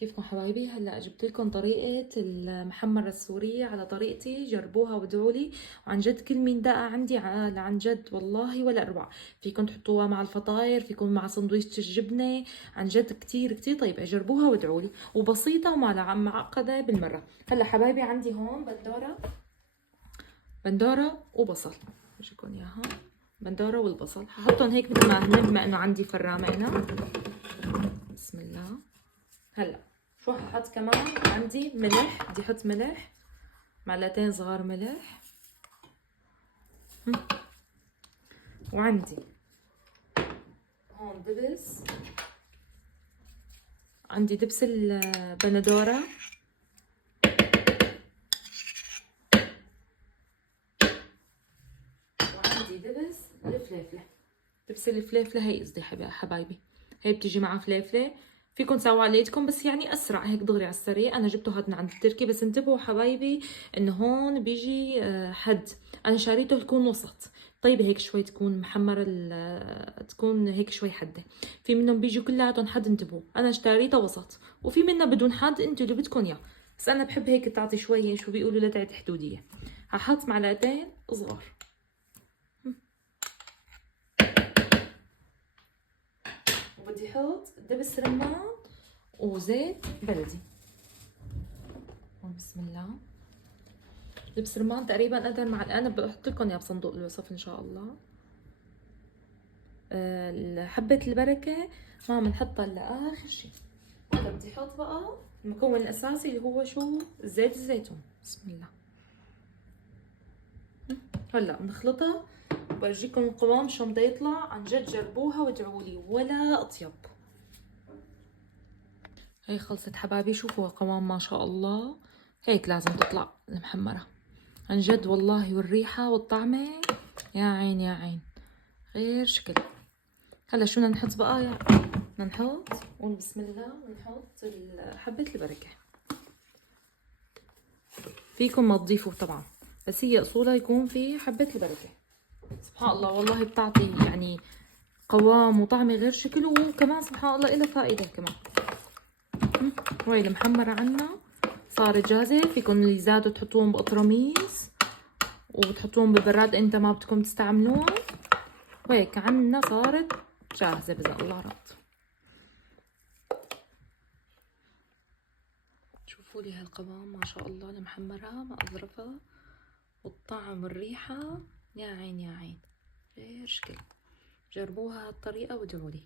كيفكم حبايبي؟ هلا جبت لكم طريقة المحمرة السورية على طريقتي، جربوها وادعوا لي. وعن جد كل مين دقة عندي عن جد والله ولا اروع. فيكم تحطوها مع الفطاير، فيكم مع سندويشة الجبنة. عن جد كتير كتير طيبة، جربوها وادعوا لي. وبسيطة وما معقدة بالمرة. هلا حبايبي عندي هون بندورة وبصل، بورجيكم اياها. بندورة والبصل هحطهم هيك مثل ما هن، بما انه عندي فرامة هنا. بسم الله. هلا شو هحط كمان؟ عندي ملح، بدي احط ملح، معلقتين صغار ملح. وعندي هون دبس، عندي دبس البندورة، وعندي دبس الفليفلة. دبس الفليفلة هي قصدي حبايبي، هي بتيجي معها فليفلة. فيكم تسووا على ايدكم بس يعني اسرع هيك دغري على السريع. انا جبته هاد من عند التركي، بس انتبهوا حبايبي انه هون بيجي حد، انا شاريته يكون وسط. طيب هيك شوي تكون محمرة، تكون هيك شوي حدة. في منهم بيجوا كلياتهم حد، انتبهوا انا اشتريته وسط. وفي منها بدون حد، انتوا اللي بدكم اياه. بس انا بحب هيك تعطي شوي شو بيقولوا لتعت حدودية. هحط معلقتين صغار، وبدي احط دبس رمان وزيت بلدي. بسم الله. دبس رمان تقريبا قدر معلقه، انا بحط لكم اياه بصندوق الوصف ان شاء الله. حبة البركة ما بنحطها الا اخر شيء. هلا بدي احط بقى المكون الاساسي اللي هو شو؟ زيت الزيتون. بسم الله. هلا بنخلطها وبرجيكم القوام شو بده يطلع. عن جد جربوها وادعوا لي ولا اطيب. هي خلصت حبايبي، شوفوا القوام ما شاء الله. هيك لازم تطلع المحمرة عن جد والله، والريحة والطعمة يا عين يا عين غير شكل. هلا شو بدنا نحط بقى؟ بدنا نحط، قول بسم الله، بنحط حبة البركة. فيكم ما تضيفوا طبعا، بس هي اصولها يكون في حبة البركة. سبحان الله والله بتعطي يعني قوام وطعمة غير شكل، وكمان سبحان الله إلها فائدة كمان. هاي المحمرة عنا صارت جاهزة. فيكم اللي زادوا تحطوهم بقطرميس وبتحطوهم بالبراد انت ما بدكم تستعملوهم. وهيك عنا صارت جاهزة بزق الله رب. شوفوا لي هالقوام ما شاء الله، المحمرة ما أظرفها، والطعم والريحة يا عين يا عين غير شكل. جربوها هالطريقة وادعوا لي.